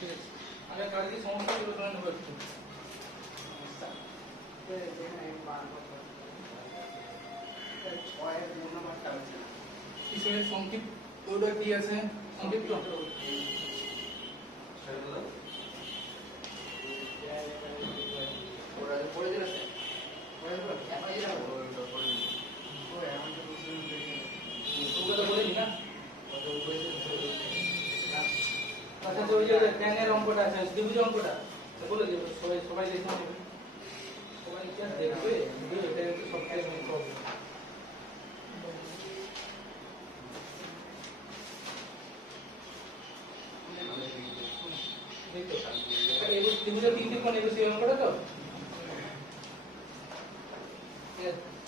ঠিক আছে, আগে কালকে সমস্যাগুলো করে নেবো একটু। কিসের সংক্ষিপ্ত ওটা কি আছে? সংক্ষিপ্ত আচ্ছা, তো ওই যে ট্যানের অঙ্কটা আছে, দ্বিভুজ অঙ্কটা বলে দেবো, সবাই সবাই দেখে নেবে। সবাই কি আর দেখবে? এটা হচ্ছে সবচেয়ে মেন প্রবলেম। ত্রিভুজের তিনটে কোণ এবিসি অঙ্কটা তো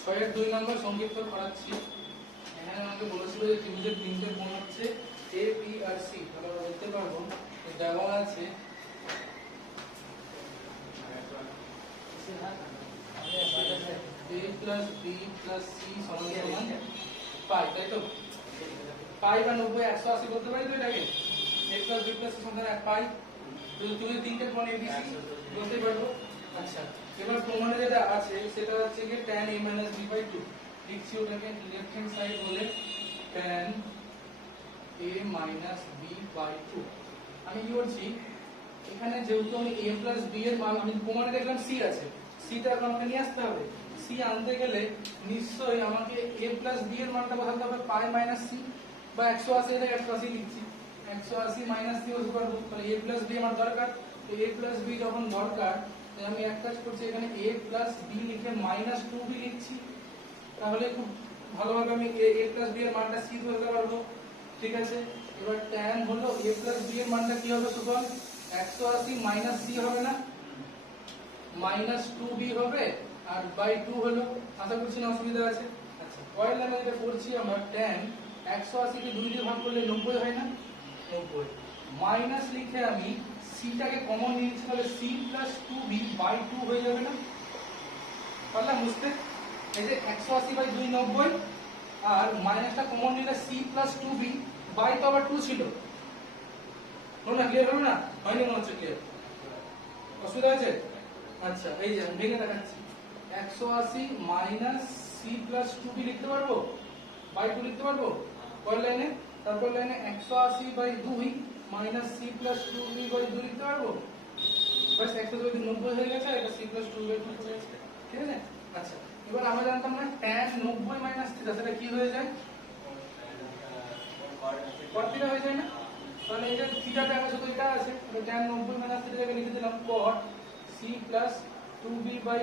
6-2 নম্বর সংক্ষিপ্ত করাচ্ছি। এখানে আমাকে বলেছিল যে ত্রিভুজের তিনটে কোণ হচ্ছে এ বি আর সি। তাহলে আমরা দেখতে পারবো দেওয়া আছে a plus b plus c সমান পাই, তাই তো? পাই বা 90 180 বলতে পারি তো এটাকে। a plus b plus c সমান 1 পাই। তো তুমি তিনটে কোণ a b c বলতে পারবো। আচ্ছা, এবার প্রমাণে যেটা আছে সেটা হচ্ছে কি tan a minus b by 2। লিখছি ওটাকে লেফট হ্যান্ড সাইড বলে tan a minus b by 2। আমি কি করছি এখানে, যেহেতু আমি a plus b এর মান আমি প্রমাণে দেখলাম c আছে, c টা এখন আমাকে নিয়ে আসতে হবে। c আনতে গেলে নিশ্চয়ই আমাকে a plus b এর মানটা বসাতে হবে পাই মাইনাস c বা 180। এটা 180 লিখছি, 180 মাইনাস c বলতে পারবো। তাহলে a plus b আমার দরকার। তো a plus b যখন দরকার, তাহলে আমি এক কাজ করছি, এখানে a plus b লিখে মাইনাস 2b লিখছি। তাহলে খুব ভালোভাবে আমি a plus b এর মানটা c ধরতে পারবো। ঠিক আছে, এবার tan হলো a plus b এর মানটা কি হবে সুতরাং 180 মাইনাস c হবে না, মাইনাস 2b হবে, আর বাই 2 হলো। আশা করছি না অসুবিধা আছে। আচ্ছা, পরের লাইনে যেটা করছি আমরা, tan 180 কে 2 দিয়ে ভাগ করলে 90 হয় না, 90 মাইনাস লিখে আমি c টাকে কমন নিয়েছি, তাহলে c plus 2b বাই 2 হয়ে যাবে না? পারলাম বুঝতে? এই যে 180 বাই 2 90, আর মাইনাসটা কমন নিলে c plus 2b বাই তো আবার 2 ছিল। হলো না? ক্লিয়ার হলো না? হয়নি মনে হচ্ছে ক্লিয়ার? অসুবিধা আছে? আচ্ছা, এই যে আমি ভেঙে দেখাচ্ছি, 180 মাইনাস c প্লাস 2b লিখতে পারবো, বাই 2 লিখতে পারবো পরের লাইনে। তারপর লাইনে 180 by 2 minus c plus 2b by 2 লিখতে পারবো। বাস 190 হয়ে গেছে, এটা c প্লাস 2 বাই 2 হয়ে গেছে। ঠিক আছে? আচ্ছা, এবার আমরা জানতাম না tan 90 মাইনাস থিটা, সেটা কি হয়ে যায়? cot থিটা হয়ে যায় না? তাহলে এই যে থিটাটা আছে, শুধু এটা আছে, তাহলে tan 90 মাইনাস থিটাকে লিখে দিলাম cot c plus 2b by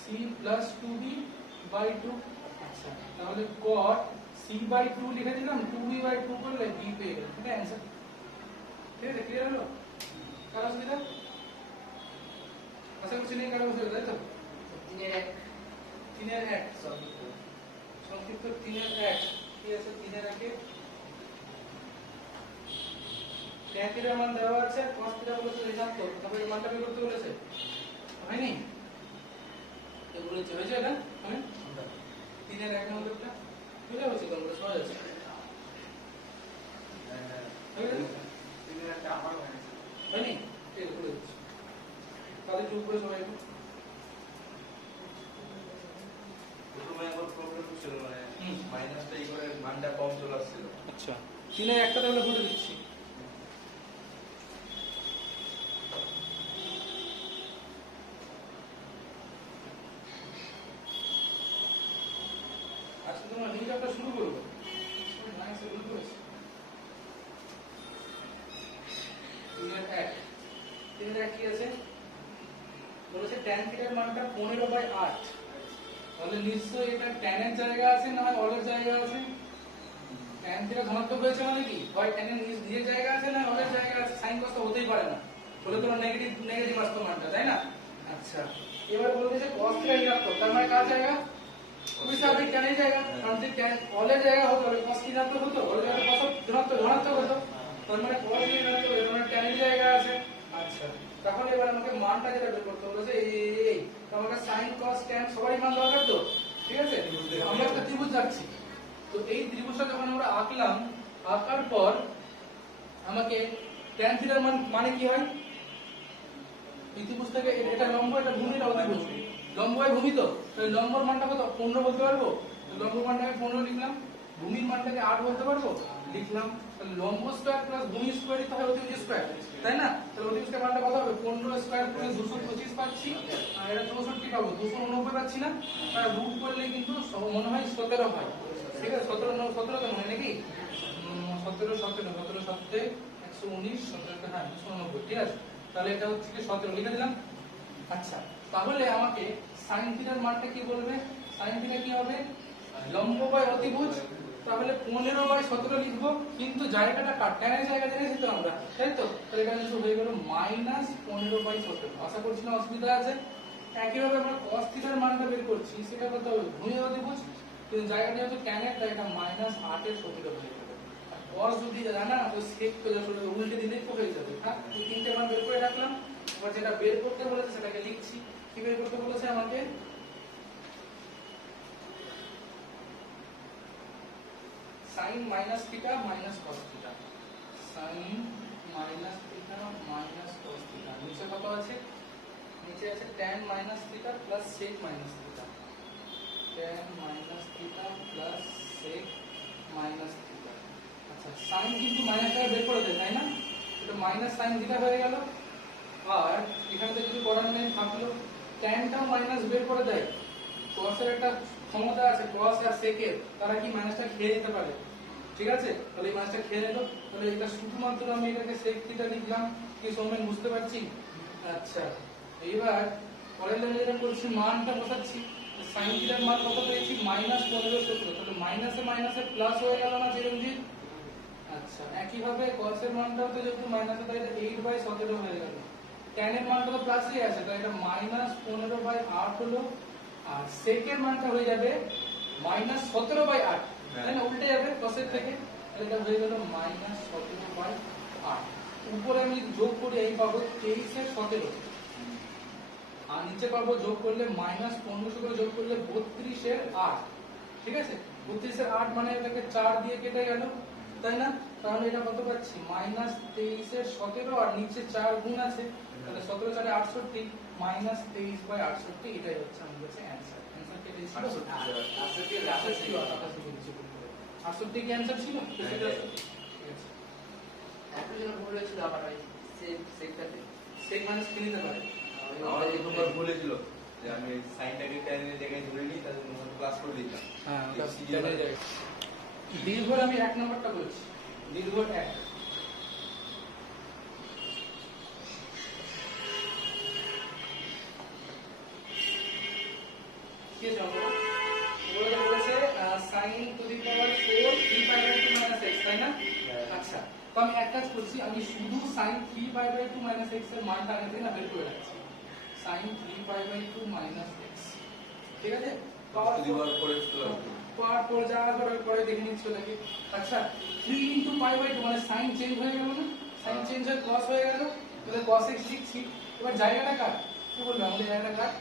c plus 2b by 2। আচ্ছা, তাহলে cot c by 2 লিখে দিলাম, 2b by 2 করলে b পেয়ে গেলাম। এটা आंसर। ঠিক আছে, ক্লিয়ার হলো? কারো অসুবিধা? আশা করছি নেই কারো অসুবিধা, তাই তো? 3 এর 1 সংক্ষিপ্ত 3 এর 1 কি আছে? 3 এর 1 এ tan থিটা মান দেওয়া আছে, cos থিটা বলেছে ঋণাত্মক, তারপর এই মানটা বের করতে বলেছে, হয়নি? তো বলেছে হয়েছে এটা? হ্যাঁ, 3 এর 1 নম্বর একটা বুঝা হচ্ছে, তোমরা সহজ আছে। হয়ে গেল? 3 এর 1 আমার হয়নি? এই বলে দিচ্ছি, তাহলে চুপ করে সবাই একটু। প্রথমে আমার প্রবলেম ছিল, মানে মাইনাসটা এই করে মানটা কম চলে আসছিল। আচ্ছা, 3 এর 1টা তাহলে বলে দিচ্ছি। আজকে তোমরা হিসাবটা শুরু করবো। নাইসে ভুল করেছি। 3 এর 1, 3 এর 1 কি আছে? বলেছে tan থিটার মানটা 15/8। তাহলে নিশ্চয়ই এটা tan এর জায়গা আছে, না হয় অলের জায়গা আছে। tan থিটা ধনাত্মক হয়েছে মানে কি, হয় tan এর নিজের জায়গা আছে, না অলের জায়গা আছে। sin cos তো হতেই পারে না, বলে তোমরা নেগেটিভ আসতো মানটা, তাই না? আচ্ছা, এবার বলতেছে cos থিটা ঋণাত্মক, তার মানে কার জায়গা? খুবই স্বাভাবিক, tan এর জায়গা। কারণ যদি tan অলের জায়গা হতো তাহলে cos ঋণাত্মক হতো, অলের জায়গা cos ধনাত্মক হতো। তার মানে cos ঋণাত্মক, এর মানে tan এর জায়গা আছে। আচ্ছা, তাহলে এবার আমাকে মানটা যেটা বের করতে বলেছে এই তো আমাকে sin cos tan সবারই মান দরকার তো। ঠিক আছে, আমরা একটা ত্রিভুজ রাখছি। তো এই ত্রিভুজটা যখন আমরা আঁকলাম, আঁকার পর আমাকে tan থিটার মানে কি হয় ত্রিভুজ থেকে এটা লম্ব এটা ভূমি এটা অতিভুজ লম্ব হয় ভূমি তো তাহলে লম্বর মানটা কত 15 বলতে পারবো লম্ব মানটাকে 15 লিখলাম ভূমির মানটাকে 8 বলতে পারবো লিখলাম তাহলে লম্ব স্কয়ার প্লাস ভূমি স্কয়ারই তো হয় অতিভুজ স্কয়ার তাই না তাহলে অতিভুজ স্কয়ার মানটা কত হবে 15 স্কয়ার প্লাস 225 পাচ্ছি আর এটা 64 পাবো 289 পাচ্ছি না আর রুট করলে কিন্তু মনে হয় 17 হয় ঠিক আছে 17 17 কেমন হয় নাকি 17 17 17 7 119 17 হ্যাঁ 290 ঠিক আছে তাহলে এটা হচ্ছে কি 17 লিখে দিলাম আচ্ছা তাহলে আমাকে sin থিটার মানটা কি বলবে sin থিটা কি হবে লম্ব বাই অতিভুজ তাহলে 15 বাই 17 লিখবো কিন্তু জায়গাটা কাট tan এর জায়গা জেনেছি তো আমরা তাই তো তাহলে এটা কিন্তু হয়ে গেল -15 বাই 17 আশা করছি না অসুবিধা আছে একইভাবে আমরা cos থিটার মানটা বের করছি সেটা কত হবে ভূমি অতিভুজ কিন্তু জায়গাটা যেহেতু tan এর তাই এটা -8 এর 17 হয়ে যাবে আর cos যদি জানা তো sec তো আসলে উল্টে দিলেই তো হয়ে যাবে হ্যাঁ এই তিনটে মান বের করে রাখলাম এবার যেটা বের করতে বলেছে সেটাকে লিখছি কি বের করতে বলেছে আমাকে sin minus theta minus cos theta sin minus theta minus cos theta নিচে কত আছে নিচে আছে tan minus theta plus sec minus theta tan minus theta plus sec minus theta আচ্ছা sin কিন্তু মাইনাসটা বের করে দেয় তাই না এটা মাইনাস sin theta হয়ে গেল আর এখানে তো কিছু করার নেই থাকলো tan টাও মাইনাস বের করে দেয় cos এর একটা ক্ষমতা আছে cos আর sec এর তারা কি মাইনাসটা খেয়ে দিতে পারে ঠিক আছে তাহলে এই মাইনাসটা খেয়ে নিল তাহলে এটা শুধুমাত্র আমি এটাকে sec থিটা লিখলাম কি সমান বুঝতে পারছি আচ্ছা এইবার পরের লাইনে যেটা করছি মানটা বসাচ্ছি sin থিটার মান কত পেয়েছি -15 তাহলে মাইনাসে মাইনাসে প্লাস হয়ে গেল না চিরঞ্জিত আচ্ছা একই ভাবে cos এর মানটাও তো যেহেতু মাইনাসে তাই এটা 8/17 হয়ে গেল tan এর মানটা তো প্লাসই আছে তাই এটা -15/8 হলো আর sec এর মানটা হয়ে যাবে -17/8 তাই না উল্টে যাবে cos এর থেকে তাহলে এটা হয়ে গেল -17/8 উপরে আমি যোগ করি এই পাবো 23 এর 17 আর নিচে পাবো যোগ করলে -15 করে যোগ করলে 32 এর 8 ঠিক আছে 32 এর 8 মানে এটাকে 4 দিয়ে কেটে গেল তাই না তাহলে এটা কত পাচ্ছি -23 এর 17 আর নিচে 4 গুণ আছে তাহলে 17 4 68 -23/68 এটাই হচ্ছে আমাদের কাছে অ্যানসার অ্যানসার কেটে ছিল 68 কি অ্যানসার ছিল সেটা একটু যেন ভুল হয়েছিল আবার ওই সেকটাতে সেক মাইনাস কি নিতে পারে আমার প্রথমবার বলেছিল যে আমি সাইনটাকে tan এর জায়গায় ধরে নিই তাহলে মনে ক্লাস করে দিতাম হ্যাঁ ওটা জানা যায় দীর্ঘ আমি 1 নম্বরটা বলছি দীর্ঘ 1 কি জানো ওরা বলেছে sin to the power 4 3π/2 - x তাই না আচ্ছা তো আমি এক কাজ করছি আমি শুধু sin 3π/2 - x এর মানটা আগে থেকে না বের করে রাখছি sin 3π/2 - x ঠিক আছে পাওয়ার পর যা করে পরে দেখে নিচ্ছি ওটাকে আচ্ছা 3 × π/2 মানে sin চেঞ্জ হয়ে গেল না sin চেঞ্জ হয়ে cos হয়ে গেল তাহলে cos x লিখছি এবার জায়গাটা কাট কি বলবো আমাদের জায়গাটা কাট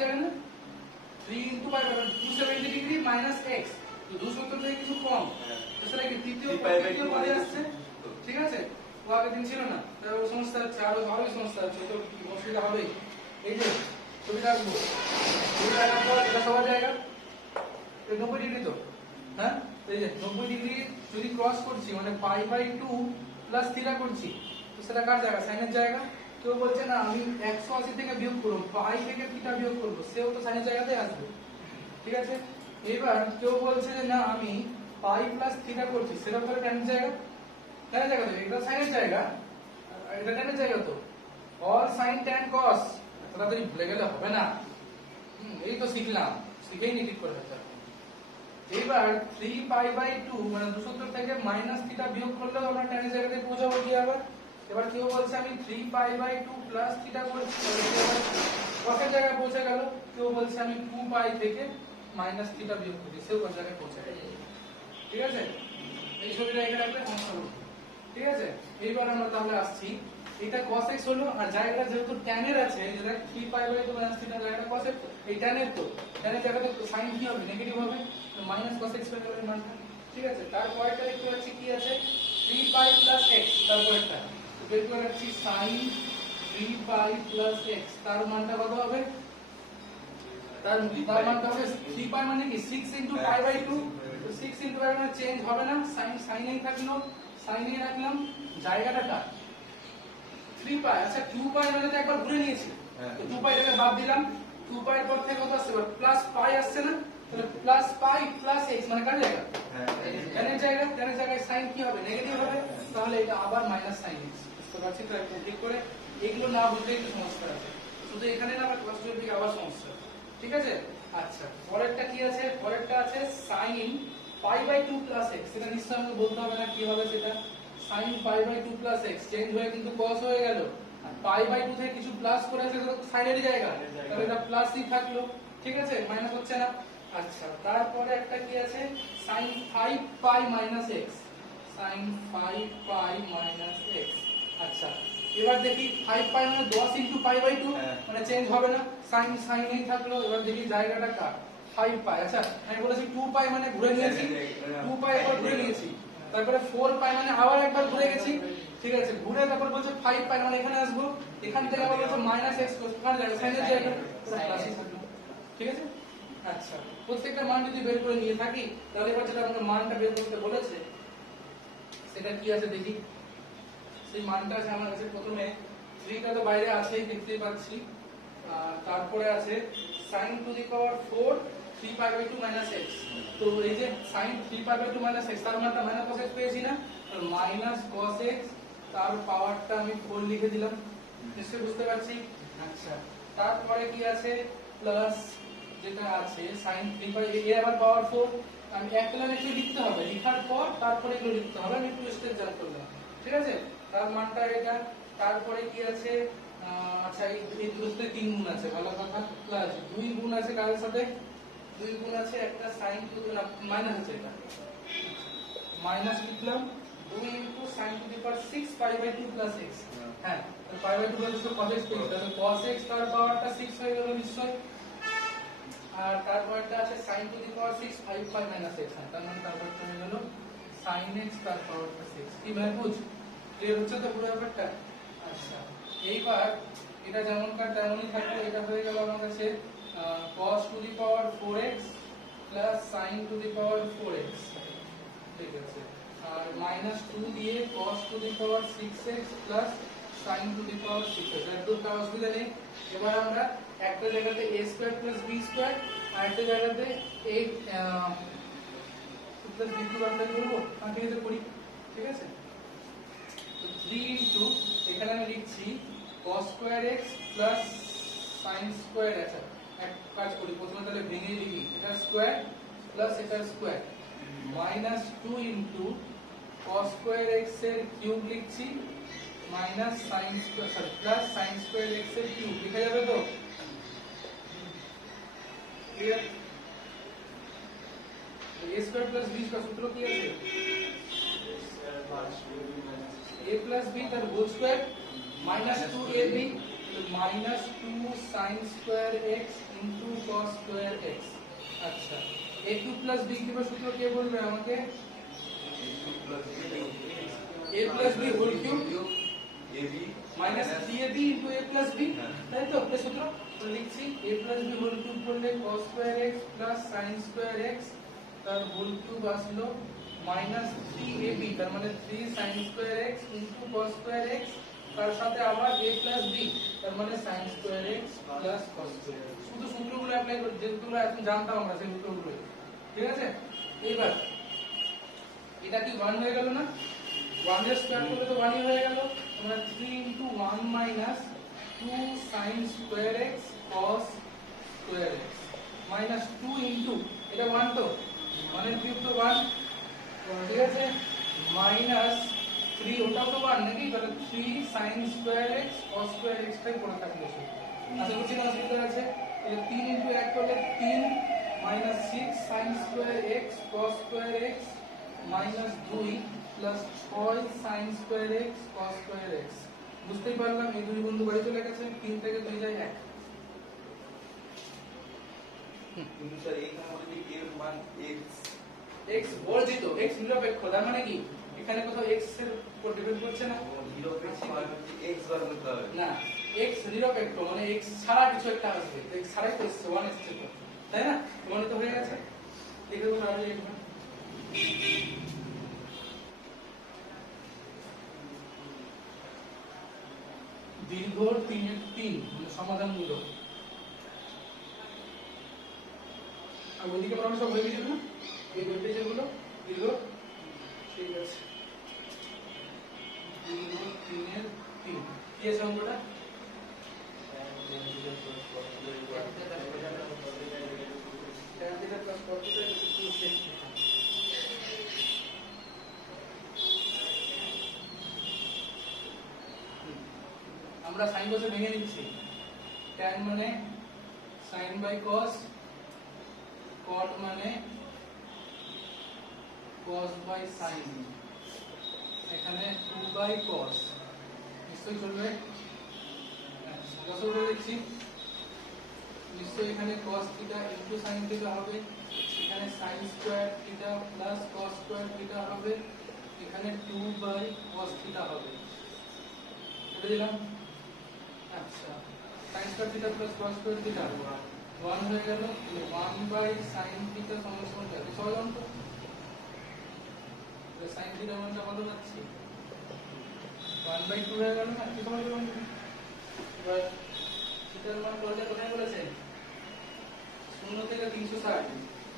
জানেন না 3 × π/2 270 ডিগ্রি মাইনাস x তো 270 থেকে কিছু কম তো সেটা কি তৃতীয় পদে আসছে ঠিক আছে ও আগের দিন ছিল না তার ও সমস্যা হচ্ছে আরো ভালোই সমস্যা হচ্ছে তো অসুবিধা হবেই এই যে ছবি রাখবো ছবি রাখার পর এটা সবার জায়গা এই 90 ডিগ্রি তো হ্যাঁ এই যে 90 ডিগ্রি যদি ক্রস করছি মানে π/2 প্লাস থিটা করছি তো সেটা কার জায়গা সাইনের জায়গা কেউ বলছে না আমি 180 থেকে বিয়োগ করব পাই থেকে থিটা বিয়োগ করব সেও তো সাইনের জায়গাতেই আসবে ঠিক আছে এবার কেউ বলছে যে না আমি পাই প্লাস থিটা করছি সেটা করে ট্যানের জায়গা ট্যানের জায়গা তো এটা সাইনের জায়গা আর এটা ট্যানের জায়গা তো অল সাইন ট্যান কস তাড়াতাড়ি ভুলে গেলে হবে না এই তো শিখলাম শিখেই নি ঠিক করে ফেলতে এবার 3π/2 মানে 270 থেকে মাইনাস থিটা বিয়োগ করলে আমরা ট্যানের জায়গাতে পৌঁছাবো কি আবার এবার কেউ বলছে আমি 3π/2 প্লাস থিটা করছি কসের জায়গায় পৌঁছে গেল কেউ বলছে আমি 2π থেকে মাইনাস থিটা বিয়োগ করছি সেও কোন জায়গায় পৌঁছে গেল ঠিক আছে এই ছবিটা এখানে রাখলে সমস্যা হবে ঠিক আছে এইবার আমরা তাহলে আসছি এটা cos x হলো আর জায়গাটা যেহেতু tan এর আছে যেটা 3π/2 মাইনাস থিটা জায়গাটা cos x এই tan এর তো tan এর জায়গাতে sin কি হবে নেগেটিভ হবে মাইনাস cos x হয়ে গেল মানটা ঠিক আছে তারপরটা দেখতে পাচ্ছি কি আছে 3 পাই প্লাস x তারপরটা তো বের করে রাখছি sin 3 পাই প্লাস x তার মানটা কত হবে তার মানটা হবে 3 পাই মানে কি 6 ইনটু পাই বাই 2 তো 6 ইনটু পাই মানে চেঞ্জ হবে না sin এই থাকলো sin এই রাখলাম জায়গাটা কার 3 পাই আচ্ছা 2 পাই মানে তো একবার ঘুরে নিয়েছি তো 2 পাইটাকে বাদ দিলাম 2 পাই এর পর থেকে কত আসছে এবার প্লাস পাই আসছে না তাহলে প্লাস পাই প্লাস x মানে কার জায়গা এর জায়গায় sin কি হবে নেগেটিভ হবে তাহলে এটা আবার মাইনাস sin x বুঝতে পারছি তো একটু ঠিক করে এগুলো না বুঝলে একটু সমস্যা আছে শুধু এখানে না আবার ক্লাস দিকে আবার সমস্যা ঠিক আছে আচ্ছা পরেরটা কি আছে পরেরটা আছে sin pi by 2 plus x এটা নিশ্চয়ই আমাকে বলতে হবে না কি হবে সেটা sin pi by 2 plus x change হয়ে কিন্তু cos হয়ে গেল আর পাই বাই 2 থেকে কিছু প্লাস করে আছে তো sin এর জায়গা তাহলে এটা প্লাসই থাকলো ঠিক আছে মাইনাস হচ্ছে না আচ্ছা তারপরে একটা কি আছে sin 5 পাই মাইনাস x sin 5 পাই মাইনাস x আচ্ছা এবার দেখি 5 পাই মানে 10 ইনটু পাই বাই 2 মানে চেঞ্জ হবে না sin এই থাকলো এবার দেখি জায়গাটা কার 5 পাই আচ্ছা আমি বলেছি 2 পাই মানে ঘুরে নিয়েছি 2 পাই একবার ঘুরে নিয়েছি তারপরে 4 পাই মানে আবার একবার ঘুরে গেছি ঠিক আছে ঘুরে তারপর বলছে 5 পাই মানে এখানে আসবো এখান থেকে আবার বলছে মাইনাস x কোথায় যাবে sin এর জায়গা প্লাসই থাকলো ঠিক আছে আচ্ছা প্রত্যেকটা মান যদি বের করে নিয়ে থাকি তাহলে এবার যেটা আমাকে মানটা বের করতে বলেছে সেটা কি আছে দেখি সেই মানটা আছে আমার কাছে প্রথমে 3 টা তো বাইরে আছেই দেখতেই পাচ্ছি তারপরে আছে sin to the power 4 3 pi by 2 minus x তো এই যে sin 3 pi by 2 minus x তার মানটা মাইনাস cos x পেয়েছি না তো মাইনাস cos x তার পাওয়ারটা আমি 4 লিখে দিলাম নিশ্চয়ই বুঝতে পারছি আচ্ছা তারপরে কি আছে প্লাস যেটা আছে sin 3 পাই এর আবার পাওয়ার 4 আমি একটা লাইন একটু লিখতে হবে লেখার পর তারপরে এগুলো লিখতে হবে আমি একটু স্টেপ জাম্প করলাম ঠিক আছে তার মানটা এটা তারপরে কি আছে আচ্ছা এই দুটোতে 3 গুণ আছে ভালো কথা প্লাস 2 গুণ আছে কার সাথে 2 গুণ আছে একটা sin টু মাইনাস আছে এটা মাইনাস লিখলাম 2 into sin to the power 6 pi by 2 plus x হ্যাঁ তো pi by 2 plus cos x পেয়ে তাহলে cos x তার পাওয়ারটা 6 হয়ে গেল নিশ্চয় আর তারপরটা আছে sin to the power 6 5 pi minus x তার মানে তারপরটা হয়ে গেল sin x তার পাওয়ারটা 6 কি ভাই বুঝ ক্লিয়ার হচ্ছে তো পুরো ব্যাপারটা আচ্ছা এইবার এটা যেমনকার তেমনই থাকলো এটা হয়ে গেল আমার কাছে cos two the power 4x plus sin to the power 4x ঠিক আছে আর মাইনাস 2 দিয়ে cos two the power 6x plus sin to the power 6x এর দুটো অসুবিধা নেই এবার আমরা একটা জায়গাতে a square plus b square আর একটা জায়গাতে a প্লাস b কি বাংলা করব কন্টিনিউতে করি ঠিক আছে তো 3 ইনটু এখানে আমি লিখছি cos square x plus sin square আছে এক কাজ করি প্রথমে তাহলে ভেঙে লিখি এটা স্কয়ার প্লাস এটা square minus 2 into cos square x এর কিউব লিখছি minus sin square sorry plus sin square x এর কিউব লেখা যাবে তো clear a square plus b का सूत्र কি আছে a plus b তার হোল স্কয়ার minus 2ab তো minus 2 sin square x into cos square x আচ্ছা a2 plus b কি সূত্র কে বলবে আমাকে a plus b whole cube ab minus 3ab into a plus b তাই তো এই সূত্র তো লিখছি a plus b whole cube করলে cos square x plus sin square x তার হোল কিউব আসলো minus 3ab তার মানে 3 sin square x into cos square x তার সাথে আবার a plus b তার মানে sin square x plus cos square x শুধু সূত্রগুলো অ্যাপ্লাই করি যেগুলো এখন জানতাম আমরা সেই সূত্রগুলো ঠিক আছে এবার এটা কি 1 হয়ে গেল না 1 এর স্কয়ার করলে তো 1 ই হয়ে গেল আমরা 3 into 1 minus 2 sin square x cos square x minus 2 into এটা 1 তো 1 এর কিউব তো 1 ঠিক আছে মাইনাস 3 ওটাও তো 1 নাকি তাহলে 3 sin square x cos square x টাই পড়ে থাকলো আচ্ছা বুঝছি না অসুবিধা আছে এই 3 ইনটু 1 করলে 3 minus 6 sin square x cos square x minus 2 plus 6 sin square x cos square x বুঝতেই পারলাম এই দুই বন্ধু বাড়ি চলে গেছে 3 থেকে 2 যায় 1 কিন্তু স্যার এইখানে আমাদের এর মান x x বর্জিত x নিরপেক্ষ তার মানে কি এখানে কোথাও x এর উপর ডিপেন্ড করছে না, নিরপেক্ষ মানে হচ্ছে x বার করতে হবে। না x নিরপেক্ষ মানে x ছাড়া কিছু একটা আসবে, তো x ছাড়াই তো এসছে 1 এসছে তো, তাই না? মনে তো হয়ে গেছে, দেখে তো আমি একবার দীর্ঘ 3 এর 3 মানে সমাধানগুলো আর ওইদিকে আমরা সব হয়ে গেছে না এই ওয়েব পেজগুলো দীর্ঘ, ঠিক আছে দীর্ঘ 3 এর 3 কি আছে অঙ্কটা? tan theta plus cos theta is equal to sec theta। আমরা sin cos ভেঙে নিচ্ছি, tan মানে sin by cos, cot মানে cos by sin, এখানে 2 by cos নিশ্চয়ই চলবে, কত করে লিখছি নিশ্চয়ই এখানে cos theta into sin theta হবে, এখানে sin square theta plus cos square theta হবে, এখানে 2 বাই cos থিটা হবে, এটা দিলাম। আচ্ছা sin square theta plus cos square theta 1 হয়ে গেল, 1 বাই sin থিটা সমান সমান কত সমান তো sin থিটা মানটা কত পাচ্ছি 1 বাই 2 হয়ে গেল না, কি সমান সমান এবার থিটার মান কোথায় বলেছে 0 থেকে 360,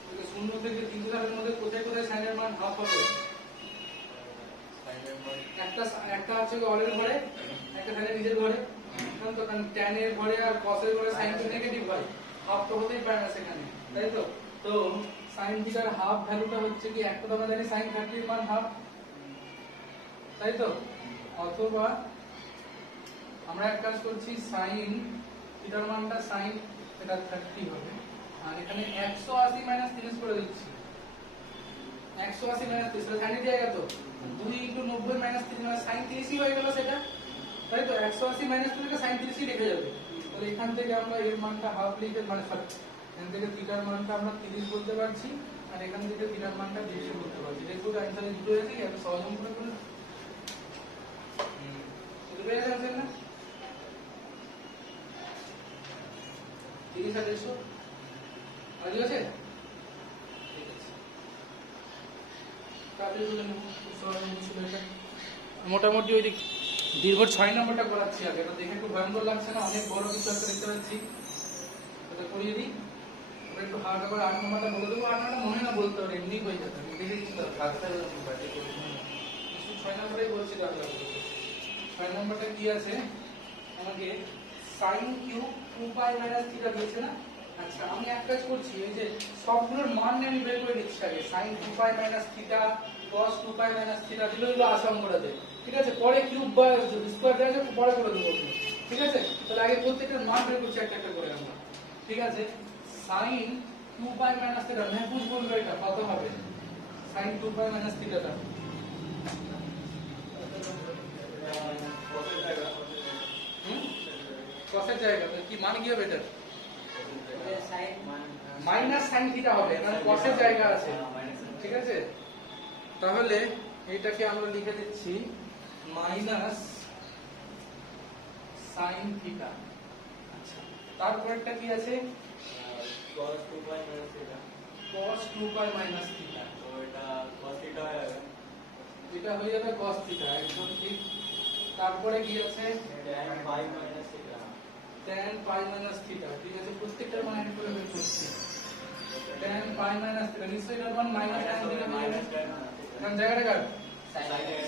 তাহলে 0 থেকে 360 এর মধ্যে কোথায় কোথায় sin এর মান হাফ হবে? একটা আছে অলের ঘরে, একটা sin এর নিজের ঘরে, কারণ তো tan এর ঘরে আর cos এর ঘরে sin তো নেগেটিভ হয়, হাফ তো হতেই পারে না সেখানে, তাই তো? তো sin থিটার হাফ ভ্যালুটা হচ্ছে কি, একটা তো আমরা জানি sin 30 এর মান হাফ, তাই তো? অথবা আমরা এক কাজ করছি sin থিটার মানটা sin এটা 30 হবে, আর এখানে 180 মাইনাস 30 করে দিচ্ছি, 180 মাইনাস 30 তাহলে জানি জায়গা তো 2 ইনটু 90 মাইনাস 30 মানে sin 30 ই হয়ে গেল সেটা, তাই তো? 180 মাইনাস 30 থেকে sin 30 ই লিখে যাবে, তাহলে এখান থেকে আমরা এর মানটা হাফ লিখে মানে এখান থেকে থিটার মানটা আমরা 30 বলতে পারছি, আর এখান থেকে থিটার মানটা 20 বলতে পারছি, দেখো অ্যানসারে দুটো হয়ে গেছে, এত সহজ অঙ্ক করে বলুন বুঝতে পেরেছেন না? 30 আর 100 রাজি আছে? ঠিক আছে, তাহলে বলুন সহজ অঙ্ক ছিল এটা, মোটামুটি ওই দিক দীর্ঘ 6 নম্বরটা করাচ্ছি আগে, এটা দেখে একটু ভয়ঙ্কর লাগছে না, অনেক বড় কিছু একটা দেখতে পাচ্ছি, এটা করিয়ে দিই, ওটা একটু হার্ড করে 8 নম্বরটা বলে দেবো, 8 নম্বরটা মনে না বলতে হবে, এমনি হয়ে যাবে, আমি দেখে দিচ্ছি তো ডাক্তার পার্টি করে 6 নম্বরেই বলছি দাদা, 6 নম্বরটা কি আছে আমাকে sin কিউব 2 পাই মাইনাস থিটা দিয়েছে না, আচ্ছা আমি এক কাজ করছি, এই যে সবগুলোর মান আমি বের করে নিচ্ছি আগে, sin 2 পাই মাইনাস থিটা cos 2 পাই মাইনাস থিটা দিলে এগুলো আসাম করে দেয়, ঠিক আছে? পরে কিউব বা স্কয়ার দেওয়া যাবে, পরে করে দেবো, ঠিক আছে? তাহলে আগে প্রত্যেকটার মান বের করছি একটা একটা করে আমরা, ঠিক আছে? sin 2 পাই মাইনাস থিটা মেহফুজ বলবে এটা কত হবে sin 2 পাই মাইনাস থিটাটা, cos-এর জায়গা কি মান কি হবে এটা? মাইনাস sin থিটা হবে, কারণ cos-এর জায়গা আছে, ঠিক আছে? তাহলে এইটাকে আমরা লিখে দিচ্ছি মাইনাস sin থিটা, আচ্ছা তারপরটা কি আছে cos 2 পাই মাইনাস থিটা, cos 2 পাই মাইনাস থিটা, তো এটা cos থিটা হয়ে যাবে, এটা হয়ে যাবে cos থিটা, একদম ঠিক। তারপরে কি আছে tan পাই মাইনাস থিটা, tan পাই মাইনাস থিটা, ঠিক আছে? প্রত্যেকটার মান এড করে বের করছি, tan পাই মাইনাস থিটা নিশ্চয়ই এর মান মাইনাস tan থিটা হয়ে যাবে, কারণ জায়গাটা কার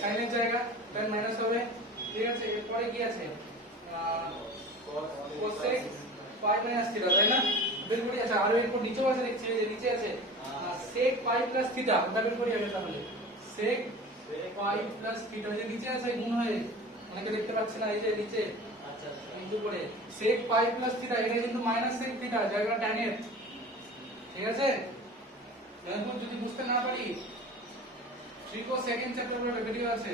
sin এর জায়গা, tan মাইনাস হবে, ঠিক আছে? এরপরে কি আছে cosec পাই মাইনাস থিটা, তাই না? বের করি, আচ্ছা আর এরপর নিচেও আছে দেখছি, এই যে নিচে আছে sec পাই প্লাস থিটা, ওটা বের করি আগে, তাহলে sec পাই প্লাস থিটা, এই যে নিচে আছে গুণ হয়ে, অনেকে দেখতে পাচ্ছে না, এই যে নিচে আচ্ছা ইনটু করে sec পাই প্লাস থিটা, এটা কিন্তু মাইনাস sec থিটা, জায়গা tan এর, ঠিক আছে? এখন যদি বুঝতে না পারি ট্রিকো সেকেন্ড চ্যাপ্টার পড়ে ভিডিও আছে,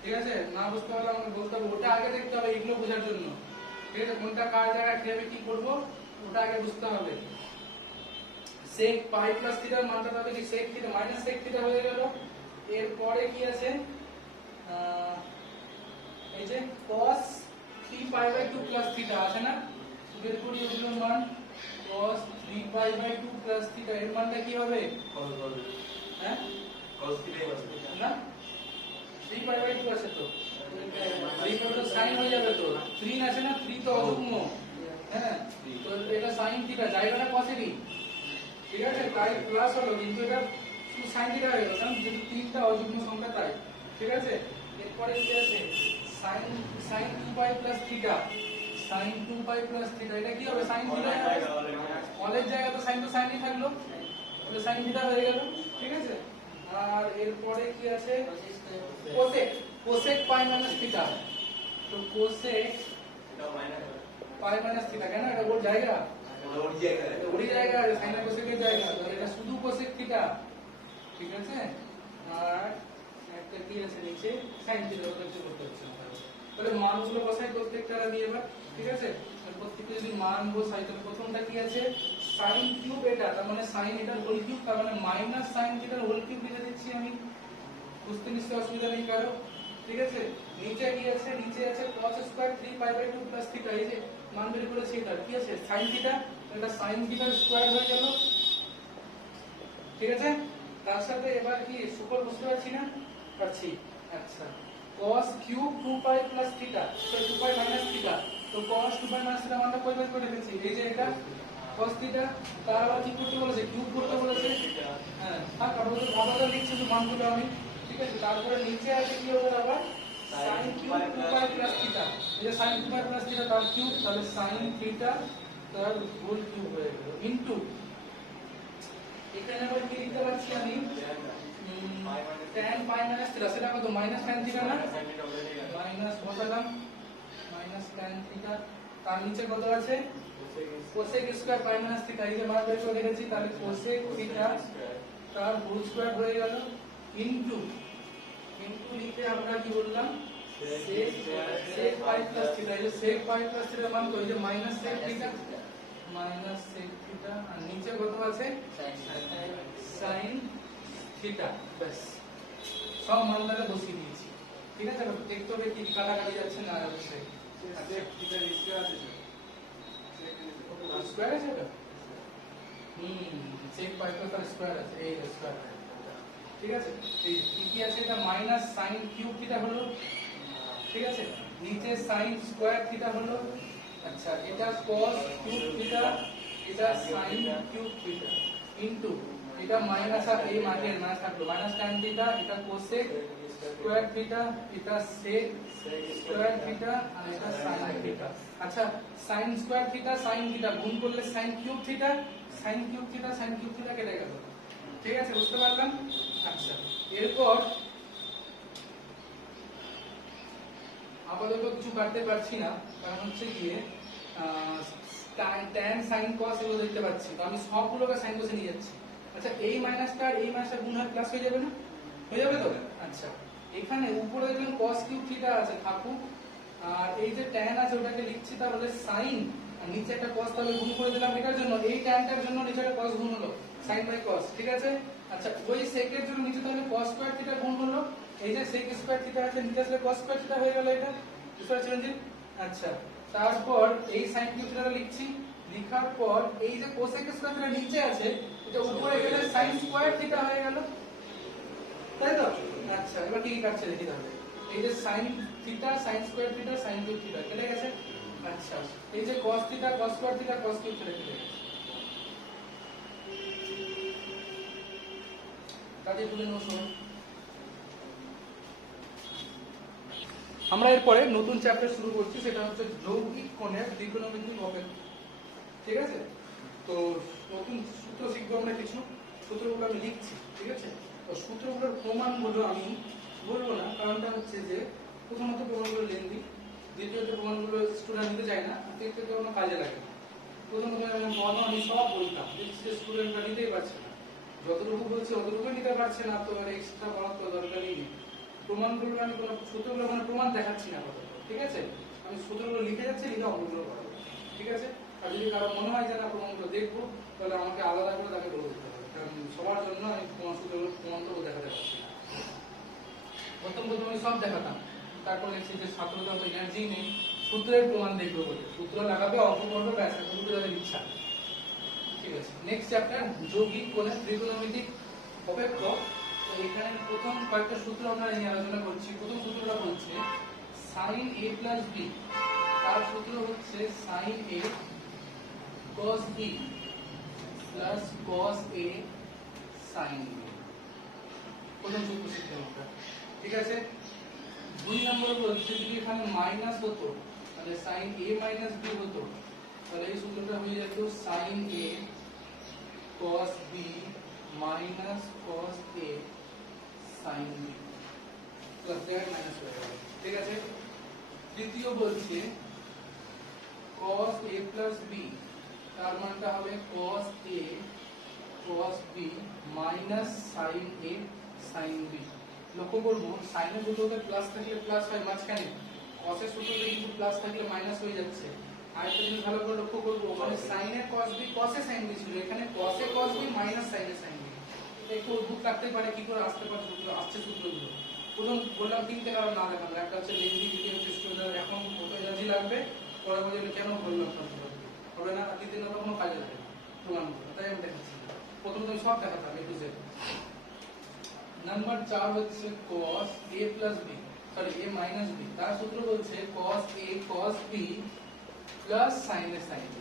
ঠিক আছে? না বুঝতে পারলে আমাকে বলতে হবে, ওটা আগে দেখতে হবে এগুলো বোঝার জন্য, ঠিক আছে? কোনটা কার জায়গায় কিভাবে কি করব ওটা আগে বুঝতে হবে। sec পাই প্লাস থিটার মানটা হবে কি sec theta minus sec theta হয়ে গেল, এরপরে কি আছে এই যে cos 3π/2 প্লাস থিটা আছে না, বের করি ওগুলোর মান। cos 3π/2 প্লাস থিটা এর মানটা কি হবে? হ্যাঁ না 3π/2 আছে তো, 3π তো sin হয়ে যাবে তো, 3 আছে না, 3 তো অযুগ্ম, হ্যাঁ তো এটা sin থিটা জায়গাটা cos এরই, ঠিক আছে, তাই প্লাস হলো, কিন্তু এটা শুধু sin থিটা হয়ে গেল কারণ যেহেতু 3টা অযুগ্ম সংখ্যা তাই, ঠিক আছে। এরপরে কি আছে sin 2π plus theta, sin 2π plus theta এটা কি হবে? sin থিটা অলের জায়গা তো sin ই থাকলো, তাহলে sin থিটা হয়ে গেল, ঠিক আছে। আর এরপরে কি আছে cosec π মাইনাস থিটা, তো cosec π মাইনাস থিটা কেন? এটা ওর জায়গা, ওরই জায়গা, sin আর cosec এর জায়গা, তাহলে এটা শুধু cosec থিটা, ঠিক আছে। আর একটা কি আছে নিচে sin থিটা, ওটা কিছু করতে হচ্ছে না, তাহলে মানগুলো বসাই প্রত্যেকটা দিয়ে এবার, ঠিক আছে। আর প্রত্যেকটা যদি মান বসাই তাহলে প্রথমটা কি আছে sin কিউব, এটা তার মানে sin এটার হোল কিউব, তার মানে মাইনাস sin থিটার হোল কিউব লিখে দিচ্ছি আমি, বুঝতে নিশ্চয়ই অসুবিধা নেই কারো, ঠিক আছে। নিচে কি আছে? নিচে আছে cos স্কয়ার 3π/2 প্লাস থিটা, এই যে মান বের করেছি, এটা কি আছে sin থিটা, এটা sin থিটার স্কয়ার হয়ে গেল, ঠিক আছে। তার সাথে এবার কি সুপার বুঝতে পারছি না? পারছি, আচ্ছা। cos কিউব 2π প্লাস থিটা, তো 2π মাইনাস থিটা, তো cos 2π মাইনাস থিটা মানটা কই বের করে রেখেছি, এই যে এটা cos থিটা, তার আবার কি করতে বলেছে? কিউব করতে বলেছে, হ্যাঁ থাক, আপাতত লিখছি শুধু মানগুলো আমি, ঠিক আছে। তারপরে নিচে আছে কি হবে আবার sin কিউব 2π প্লাস থিটা, এই যে sin 2π প্লাস থিটা তার কিউব, তাহলে sin থিটা তার হোল কিউব হয়ে গেল ইনটু, এখানে আবার কি লিখতে পারছি আমি tan π মাইনাস থিটা, সেটা কত? মাইনাস tan থিটা না, মাইনাস বসালাম মাইনাস tan থিটা, তার নিচে কত আছে cosec স্কয়ার π মাইনাস থিটা, এই যে মান বের করে রেখেছি, তাহলে cosec থিটা তার হোল স্কয়ার হয়ে গেল ইনটু, লিখে আমরা কি বললাম sec π প্লাস থিটা, এই যে sec π প্লাস থিটার মান তো এই যে মাইনাস sec থিটা, আর নিচে কত আছে sin থিটা, বাস সব মানটাকে বসিয়ে দিয়েছি, ঠিক আছে। দেখতে হবে কি কাটাকাটি যাচ্ছে না, অবশ্যই sec থিটার স্কয়ার আছে, স্কয়ার আছে এটা, sec π তার স্কয়ার আছে, এই স্কয়ার, ঠিক আছে। এই কি আছে? এটা মাইনাস sin কিউব থিটা হলো, ঠিক আছে, নিচে sin স্কয়ার থিটা হলো, আচ্ছা এটা cos কিউব থিটা, এটা sin কিউব থিটা ইনটু এটা মাইনাস, আর এই মাঝের মাইনাস থাকলো মাইনাস tan থিটা, এটা cosec স্কয়ার থিটা, এটা sec স্কয়ার থিটা, আর এটা sin থিটা। আচ্ছা sin square theta sin theta গুণ করলে sin cube theta, sin cube theta sin cube theta কেটে গেল, ঠিক আছে, বুঝতে পারলাম। আচ্ছা এরপর আপাতত কিছু কাটতে পারছি না, কারণ হচ্ছে গিয়ে tan sin cos এগুলো দেখতে পাচ্ছি, তো আমি সবগুলোকে sin cos এ নিয়ে যাচ্ছি। আচ্ছা এই মাইনাসটা আর এই মাইনাসটা গুণ হয় প্লাস হয়ে যাবে না? হয়ে যাবে তো। আচ্ছা এখানে উপরে দেখুন cos কিউব থিটা আছে থাকুক, আর এই যে tan আছে ওটাকে লিখছি তাহলে sin, আর নিচে একটা cos তাহলে গুণ করে দিলাম এটার জন্য, এই tanটার জন্য নিচে একটা cos গুণ হলো sin বাই cos, ঠিক আছে। আচ্ছা ওই sec এর জন্য নিচে তাহলে cos স্কয়ার থিটা গুণ হলো, এই যে sec স্কয়ার থিটা আছে নিচে আসলে cos স্কয়ার থিটা হয়ে গেল, এটা বুঝতে পারছেন জি। আচ্ছা তারপর এই sin কিউব থিটাটা লিখছি, লেখার পর এই যে cosec স্কয়ার থিটা নিচে আছে এটা উপরে গেলে sin স্কয়ার থিটা হয়ে গেল, তাই তো। আচ্ছা এবার কি কি কাটছে দেখি তাহলে, এই যে sin theta sin square theta sin cube theta কেটে গেছে, আচ্ছা এই যে cos theta cos square theta cos cube theta কেটে গেছে, কাজে তুলে নাও সবাই। আমরা এরপরে নতুন চ্যাপ্টার শুরু করছি, সেটা হচ্ছে যৌগিক কোণের ত্রিকোণমিতি অপেক্ষক, ঠিক আছে। তো নতুন সূত্র শিখবো আমরা, কিছু সূত্রগুলো আমি লিখছি, ঠিক আছে। তো সূত্রগুলোর প্রমাণগুলো আমি বলবো না, কারণটা হচ্ছে যে প্রথমত প্রমাণগুলো লেন্দি, দ্বিতীয়ত প্রমাণগুলো স্টুডেন্ট নিতে চায় না, তৃতীয়ত কোনো কাজে লাগে না। প্রথমত আমি সব বলতাম, দেখছি যে স্টুডেন্টরা নিতেই পারছে না, যতটুকু বলছে অতটুকু নিতে পারছে না, তো আর এক্সট্রা পড়ার তো দরকারই নেই। প্রমাণগুলো আমি কোনো সূত্রগুলো মানে প্রমাণ দেখাচ্ছি না আপাতত, ঠিক আছে। আমি সূত্রগুলো লিখে যাচ্ছি, লিখে অঙ্কগুলো করাবো, ঠিক আছে। আর যদি কারো মনে হয় যে না প্রমাণগুলো দেখবো, তাহলে আমাকে আলাদা করে তাকে বলে দিতে হবে, কারণ সবার জন্য আমি সূত্রগুলো প্রমাণগুলো দেখাতে পারছি না। প্রথম আমি সব দেখাতাম, তারপর লিখছি যে ছাত্রদের তো এনার্জি নেই, সূত্রের প্রমাণ দেখবো বলে সূত্র লাগাবে, অঙ্ক করবে, ব্যাস এতটুকু তাদের ইচ্ছা। ঠিক আছে, নেক্সট চ্যাপ্টার যৌগিক কোণের ত্রিকোণমিতিক অপেক্ষক। তো এখানে প্রথম কয়েকটা সূত্র আমরা নিয়ে আলোচনা করছি। প্রথম সূত্রটা বলছে sin a plus b, তার সূত্র হচ্ছে sin a cos b plus cos a sin b। প্রথম সূত্র শিখতে আমরা, ঠিক আছে। দুই নম্বর বলছে যদি এখানে মাইনাস হতো তাহলে sin a minus b হতো, তাহলে এই সূত্রটা হয়ে যেত sin a cos b minus cos a sin b plus that minus হয়ে যাবে, ঠিক আছে। তৃতীয় বলছে cos a plus b, তার মানটা হবে cos a cos b minus sin a sin b। লক্ষ্য করবো সাইনের সূত্রতে প্লাস থাকলে প্লাস হয় মাঝখানে, কসের সূত্রতে কিন্তু প্লাস থাকলে মাইনাস হয়ে যাচ্ছে। আর একটা জিনিস ভালো করে লক্ষ্য করবো, ওখানে সাইনে cos b cos এ sin b ছিল, এখানে cos এ cos b minus sin এ sin b। একটু অদ্ভুত লাগতে পারে, কি করে আসতে পারে সূত্র, আসছে সূত্রগুলো। প্রথম বললাম তিনটে কারণ না দেখানো, একটা হচ্ছে লেন্দি, দ্বিতীয় হচ্ছে স্টুডেন্ট এখন কত এনার্জি লাগবে, পরে বললে কেন বললাম হবে না, আর দ্বিতীয় নম্বর কোনো কাজে লাগে না প্রমাণ করতে, তাই আমি দেখাচ্ছি। প্রথম তুমি সব দেখাতাম a to z। নাম্বার 4 হচ্ছে cos a plus b, sorry a minus b, তার সূত্র বলছে cos a cos b plus sin a sin b।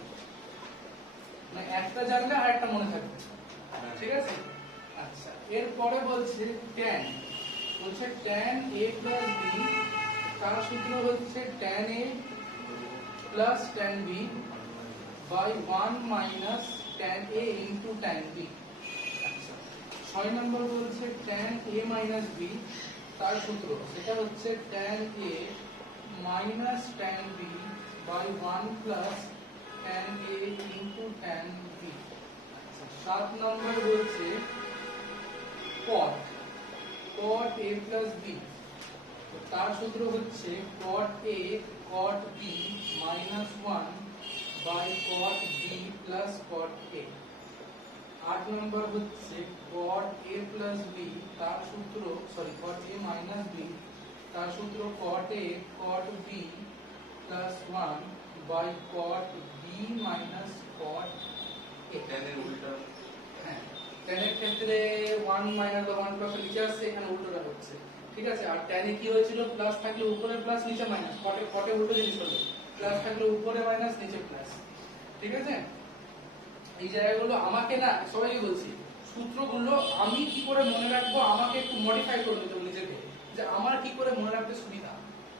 মানে একটা জানলে আর একটা মনে থাকবে, ঠিক আছে। আচ্ছা, এরপরে বলছে tan, বলছে tan a plus b, তার সূত্র হচ্ছে tan a plus tan b by 1 minus tan a into tan b। 6 নম্বর বলছে tan a minus b, তার সূত্র সেটা হচ্ছে tan a minus tan b by 1 plus tan a into tan b। 7 নম্বর বলছে cot a plus b, তার সূত্র হচ্ছে cot a cot b minus 1 by cot b plus cot a। 8 নম্বর হচ্ছে cot a plus b, তার সূত্র sorry cot a minus b, তার সূত্র cot a cot b plus 1 by cot b minus cot a। tan এর উল্টা, হ্যাঁ, tan এর ক্ষেত্রে 1 minus বা 1 plus নিচে আসছে, এখানে উল্টোটা হচ্ছে, ঠিক আছে। আর tan এ কি হয়েছিল, প্লাস থাকলে উপরে প্লাস নিচে মাইনাস, cot এ উল্টো জিনিস হলো, প্লাস থাকলে উপরে মাইনাস নিচে প্লাস, ঠিক আছে। এই জায়গাগুলো আমাকে না সবাইকে বলছি, সূত্রগুলো আমি কি করে মনে রাখবো, আমাকে একটু মডিফাই করে নিতে হবে নিজেকে, যে আমার কি করে মনে রাখতে সুবিধা,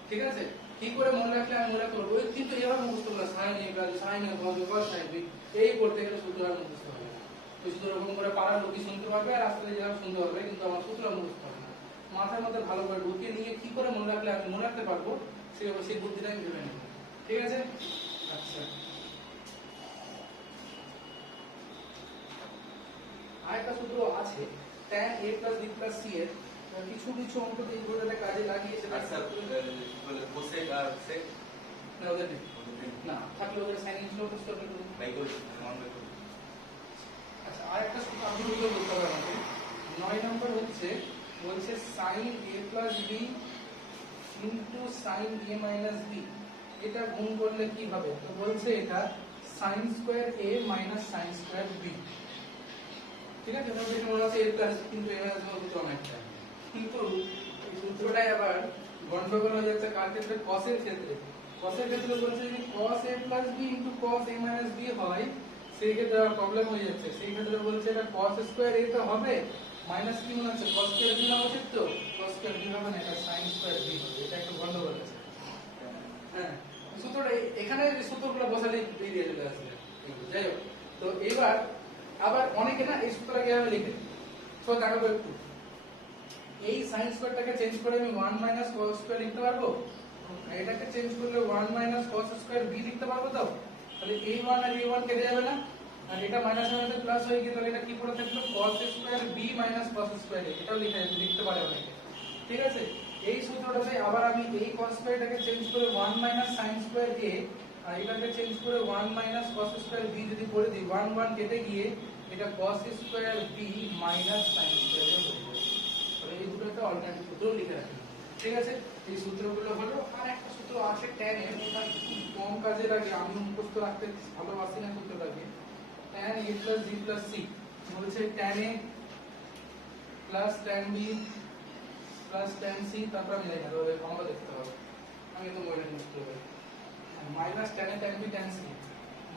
ঠিক আছে। কি করে মনে রাখলে আমি মনে রাখতে পারবো, ওই কিন্তু এভাবে মুখস্থ করলে sine A plus sine A cos a cos sin b, এই করতে গেলে সূত্র আর মুখস্থ হবে না। ওই সূত্র এরকম করে পাড়ার লোকই শুনতে পারবে আর রাস্তায় যারা শুনতে পারবে, কিন্তু আমার সূত্র মুখস্থ হবে না। মাথার মধ্যে ভালো করে ঢুকিয়ে নিয়ে কি করে মনে রাখলে আমি মনে রাখতে পারবো, সেই বুদ্ধিটা আমি ভেবে নেব, ঠিক আছে। আচ্ছা, আরেকটা সূত্র আছে tan a plus b plus c এর, কিছু কিছু অঙ্ক এই সূত্রটা কাজে লাগিয়ে সেটা আচ্ছা বলে cosec আর sec না ওদের নেই, না থাকলে ওদের sin এর সূত্র তো হবে। বাই করি মান বাই করি। আচ্ছা, আরেকটা সূত্র আমি বলতে হবে আমাকে। 9 নম্বর হচ্ছে বলছে sin a plus b into sin a minus b, এটা গুণ করলে কি হবে, তো বলছে এটা sin square a minus sin square b, ঠিক আছে। আমরা দেখে মনে হচ্ছে a plus কিন্তু a minus সূত্র অনেকটা, কিন্তু এই সূত্রটাই আবার গন্ডগোল হয়ে যাচ্ছে কার ক্ষেত্রে, cos এর ক্ষেত্রে। cos এর ক্ষেত্রে বলছে যদি cos a plus b into cos a minus b হয়, সেই ক্ষেত্রে প্রবলেম হয়ে যাচ্ছে। সেই ক্ষেত্রে বলছে এটা cos square a তো হবে, মাইনাস কি মনে হচ্ছে cos square b না উচিত, তো cos square b হবে না, এটা sin square b হবে, এটা একটু গন্ডগোল আছে। হ্যাঁ, সূত্রটা এখানে যে সূত্রগুলো বসালে বেরিয়ে চলে আসবে, যাই হোক। তো এবার আবার অনেকে না এই সূত্রটা কিভাবে লিখে, তো দেখাবো একটু। এই sin স্কয়ারটাকে চেঞ্জ করে আমি 1 minus cos স্কয়ার লিখতে পারবো, এটাকে চেঞ্জ করলে 1 minus cos স্কয়ার b লিখতে পারবো। তো তাহলে a1 আর a1 কেটে যাবে না, আর এটা মাইনাস মাইনাসে প্লাস হয়ে গিয়ে তাহলে এটা কি পড়ে থাকলো cos square b minus cos square a, এটাও লিখতে পারে অনেকে, ঠিক আছে। এই সূত্রটাতে আবার আমি এই cos স্কয়ারটাকে চেঞ্জ করে 1 minus sin স্কয়ার a, আর এটাকে চেঞ্জ করে 1 minus cos স্কয়ার b যদি করে দিই, 1 1 কেটে গিয়ে এটা cos square b minus sin square a হয়ে যাবে। তাহলে এই দুটোতে অল্টারনেটিভ সূত্র লিখে রাখি। ঠিক আছে, এই সূত্রগুলো হলো। আর একটা সূত্র আছে tan a, এটা খুব কম কাজে লাগে, আমি মুখস্থ রাখতে ভালোবাসি না সূত্রটাকে। tan a plus b plus c বলছে tan a plus tan b plus tan c, তারপর মিলাই না তবে আমরা দেখতে হবে, আমি তো মনে মুখস্থ হবে minus tan a tan b tan c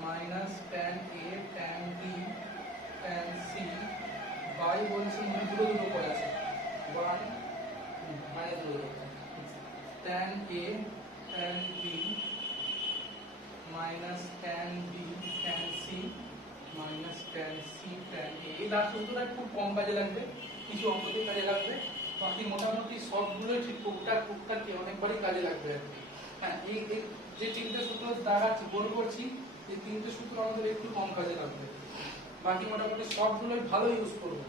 minus tan a tan b tan c by বলছে মানে দুটো দুটো পদ আছে 1 minus দুটো tan a tan b minus tan b tan c minus tan c tan a। এই লাস্ট সূত্রটা খুব কম কাজে লাগবে, কিছু অঙ্কতে কাজে লাগবে, বাকি মোটামুটি সবগুলোই ঠিক টুকটাক কি অনেকবারই কাজে লাগবে আর কি। হ্যাঁ, এই যে তিনটে সূত্র দ্বারা গোল করছি, এই তিনটে সূত্র আমাদের একটু কম কাজে লাগবে, বাকি মোটামুটি সবগুলোই ভালো ইউজ করবো।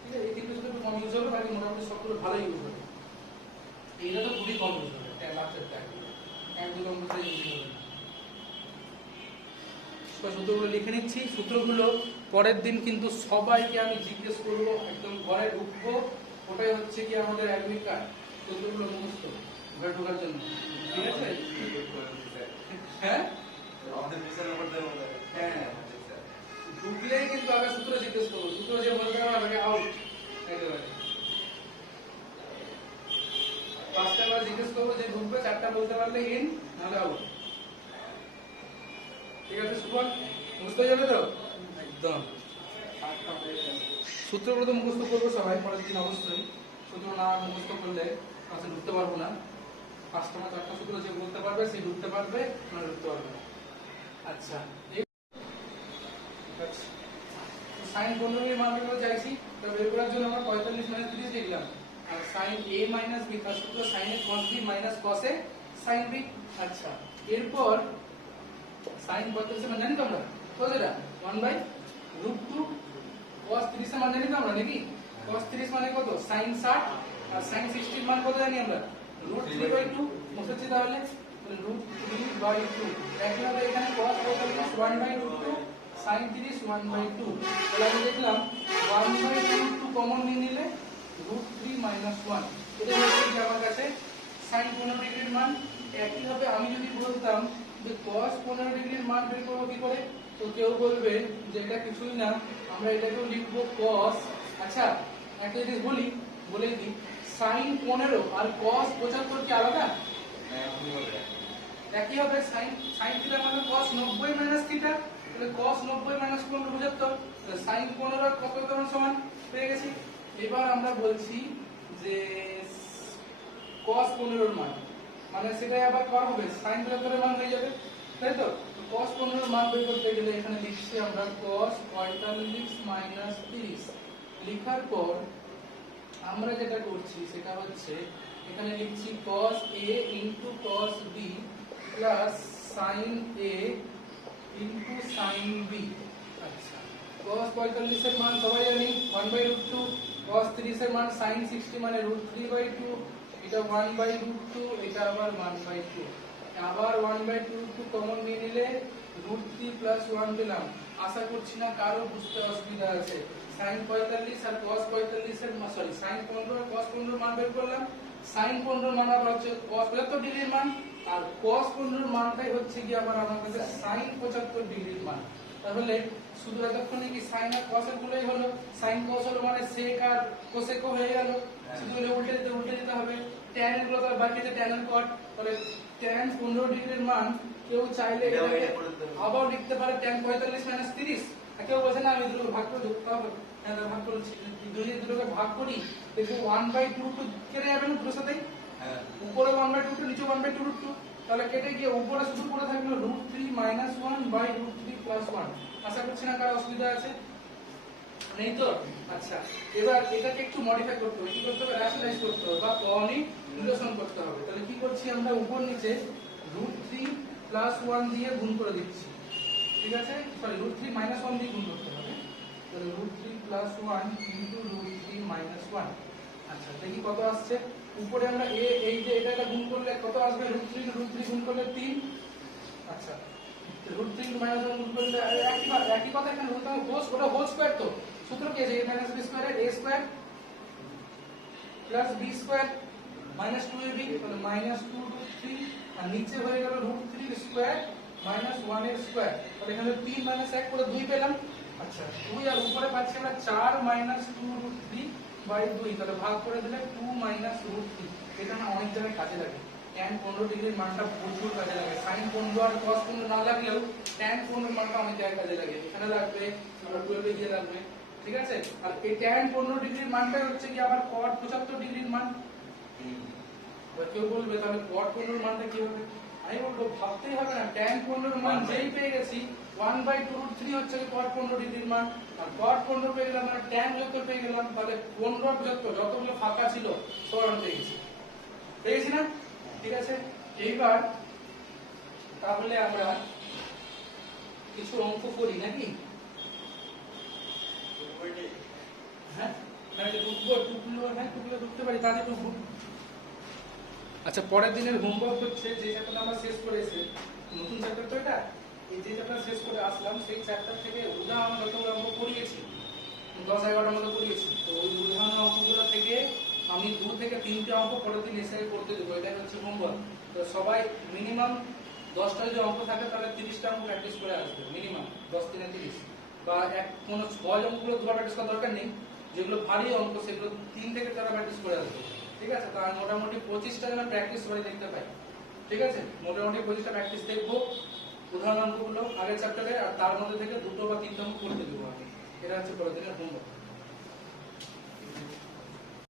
ঠিক আছে, এই তিনটে সূত্র একটু কম ইউজ হবে, বাকি মোটামুটি সবগুলো ভালো ইউজ হবে। এইটা তো খুবই কম ইউজ হবে, লাস্টের ট্যাগ এক দুটো অঙ্ক ইউজ হবে। সূত্রগুলো লিখে নিচ্ছি, সূত্রগুলো পরের দিন কিন্তু সবাইকে আমি জিজ্ঞেস করবো, একদম ঘরে ঢুকবো, ওটাই হচ্ছে কি আমাদের অ্যাডমিট কার্ড, সূত্রগুলো মুখস্থ ঘরে ঢোকার জন্য। ঠিক আছে, হ্যাঁ আমাদের পিছনে পড়তে হবে। হ্যাঁ, ঢুকলেই কিন্তু আগে সূত্র জিজ্ঞেস করবো, সূত্র যে বলতে পারবে আগে আউট একেবারে। পাঁচটা বার জিজ্ঞেস করবো, যে ঢুকবে চারটা বলতে পারলে ইন, নাহলে আউট। ঠিক আছে সুপন, বুঝতে যাবে তো একদম। সূত্রগুলো তো মুখস্থ করবো সবাই পরের দিন অবশ্যই, সূত্র না মুখস্থ করলে ক্লাসে ঢুকতে পারবো না। পাঁচটা না চারটা সূত্র যে বলতে পারবে সে ঢুকতে পারবে, না ঢুকতে পারবে না। আচ্ছা, সাইন 15 এর মান বের করে চাইছি, তো বের করার জন্য আমরা 45 - 30 লিখলাম। আর sin a - b তার সূত্র sin a cos b - cos a sin b। আচ্ছা, এরপর sin 45 এর মান জানি তো আমরা, কত এটা 1/√2 cos 30 এর মান জানি তো আমরা নাকি, cos 30 মানে কত sin 60, আর sin 60 এর মান কত জানি আমরা √3/2। মুছাচ্ছি তাহলে √3/2। একইভাবে এখানে cos 45 1/√2 sin 30 1/2। তাহলে আমি দেখলাম 1/√2 কমন নিয়ে নিলে √3 - 1, এটা হচ্ছে আমার কাছে sin 15 ডিগ্রির মান। একইভাবে আমি যদি বলতাম যে cos 15 ডিগ্রির মান বের করব কি করে, তো কেউ বলবে যে এটা কিছুই না, আমরা এটাকেও লিখব cos। আচ্ছা, একটা জিনিস বলেই দিই, sin 15 আর cos 75 কি আলাদা? একই হবে, sin θ মানে cos 90 - θ, তাহলে cos 90 - 15 75, তাহলে sin 15 আর cos 75 সমান পেয়ে গেছি। এবার আমরা বলছি যে cos 15 এর মান, মানে সেটাই আবার কর হবে sin 75 এর মান হয়ে যাবে, তাই তো? তো cos 15 এর মান বের করতে গেলে এখানে লিখছি আমরা cos 45 - 30। লেখার পর আমরা যেটা করছি সেটা হচ্ছে এখানে লিখছি cos a * cos b plus sin a * sin b। আচ্ছা, cos 45 এর মান সবাই জানি 1/√2, cos 30 এর মান sin 60 মানে √3/2, এটা 1/√2, এটা আবার 1/2, আবার 1/√2 কমন নিয়ে নিলে √3 + 1 পেলাম। আশা করছি না কারো বুঝতে অসুবিধা আছে। sin 45 আর cos 45 এর সরি sin 15 আর cos 15 মান বের করলাম। sin 15 মান আবার হচ্ছে cos 75 ডিগ্রির মান, আর cos 15 এর মানটাই হচ্ছে কি আবার আমার কাছে sin 75 ডিগ্রির মান। তাহলে শুধু এতক্ষণে কি sin আর cos এর গুলোই হলো, sin cos হলো মানে sec আর cosec হয়ে গেল, শুধু উল্টে দিতে হবে। tan এর গুলো তো বাকিতে tan আর cot, তাহলে tan 15 ডিগ্রির মান কেউ চাইলে এটাকে আবার লিখতে পারে tan 45 - 30। কেউ বলছে না আমি দুটোকে ভাগ করে দিতে হবে, হ্যাঁ ভাগ করছি, দুটোকে ভাগ করি দেখো 1/2 কেটে যাবে না দুটোর সাথেই, হ্যাঁ উপরে 1/2 নিচে 1/√2, তাহলে কেটে গিয়ে উপরে শুধু পড়ে থাকলো √3 - 1/√3 + 1। আশা করছি না কারো অসুবিধা আছে, নেই তো? আচ্ছা, এবার এটাকে একটু মডিফাই করতে হবে, কি করতে হবে, রেশনালাইজ করতে হবে বা কনিউলেশন করতে হবে। তাহলে কি করছি আমরা উপর নিচে √3 + 1 দিয়ে গুণ করে দিচ্ছি, ঠিক আছে, সরি √3 - 1 দিয়ে গুণ করতে হবে। তাহলে √3 + 1 * √3 - 1। আচ্ছা, দেখি কত আসছে। উপরে আমরা এই যে এটা গুণ করলে কত আসবে, √3 গুণ করলে 3। আচ্ছা, √3 - 1 গুণ করলে একই কথা, এখানে ওটা হোল স্কয়ার, তো সূত্র কি আছে a - b² এর a² + b² মাইনাস 2ab তাহলে মাইনাস 2 রুট 3 আর নিচে হয়ে গেল রুট 3 স্কয়ার মাইনাস 1 এর স্কয়ার তাহলে এখানে 3 মাইনাস 1 করে 2 পেলাম আচ্ছা 2 আর উপরে পাচ্ছি আমরা 4 মাইনাস 2 রুট 3 বাই 2 তাহলে ভাগ করে দিলে 2 মাইনাস রুট 3 এটা না অনেক জায়গায় কাজে লাগে tan 15 ডিগ্রির মানটা প্রচুর কাজে লাগে sin 15 আর cos 15 না লাগলেও tan 15 মানটা অনেক জায়গায় কাজে লাগে এখানে লাগবে আমরা 12 এ গিয়ে লাগবে ঠিক আছে আর এই tan 15 ডিগ্রির মানটা হচ্ছে কি আবার cot 75 ডিগ্রির মান এবার কেউ বলবে তাহলে cot 15 এর মানটা কি হবে আমি বলবো ভাবতেই হবে না tan 15 এর মান যেই পেয়ে গেছি 1/2√3 হচ্ছে কি cot 15 ডিগ্রির মান আর cot 15 পেয়ে গেলাম মানে tan যত পেয়ে গেলাম তাহলে 15 যতগুলো ফাঁকা ছিল সব আমি পেয়ে গেছি পেয়েছি না ঠিক আছে এইবার তাহলে আমরা কিছু অঙ্ক করি নাকি হ্যাঁ হ্যাঁ টুকলো ঢুকতে পারি তাহলে টুকবো আচ্ছা পরের দিনের হোমওয়ার্ক হচ্ছে যে চ্যাপ্টারটা আমরা শেষ করেছি নতুন চ্যাপ্টার তো এটা এই যে চ্যাপ্টার শেষ করে আসলাম সেই চ্যাপ্টার থেকে উদাহরণ যতগুলো অঙ্ক করিয়েছি 10-11টার মতো করিয়েছি তো ওই উদাহরণ অঙ্কগুলো থেকে আমি 2 থেকে 3টে অঙ্ক পরের দিন এসে করতে দেবো এটাই হচ্ছে হোমওয়ার্ক তো সবাই মিনিমাম 10টা যদি অঙ্ক থাকে তাহলে 30টা অঙ্ক প্র্যাকটিস করে আসবে মিনিমাম 10-3-30 বা কোনো সহজ অঙ্কগুলো দুবার প্র্যাকটিস করার দরকার নেই যেগুলো ভারী অঙ্ক সেগুলো 3 থেকে 4টা প্র্যাকটিস করে আসবে ঠিক আছে তার মোটামুটি 25টা যেন প্র্যাকটিস করে দেখতে পাই ঠিক আছে মোটামুটি 25টা প্র্যাকটিস দেখবো উদাহরণ অঙ্কগুলো আগের চ্যাপ্টারে আর তার মধ্যে থেকে 2টো বা 3টা অঙ্ক করতে দেবো আমি এটা হচ্ছে পরের দিনের হোমওয়ার্ক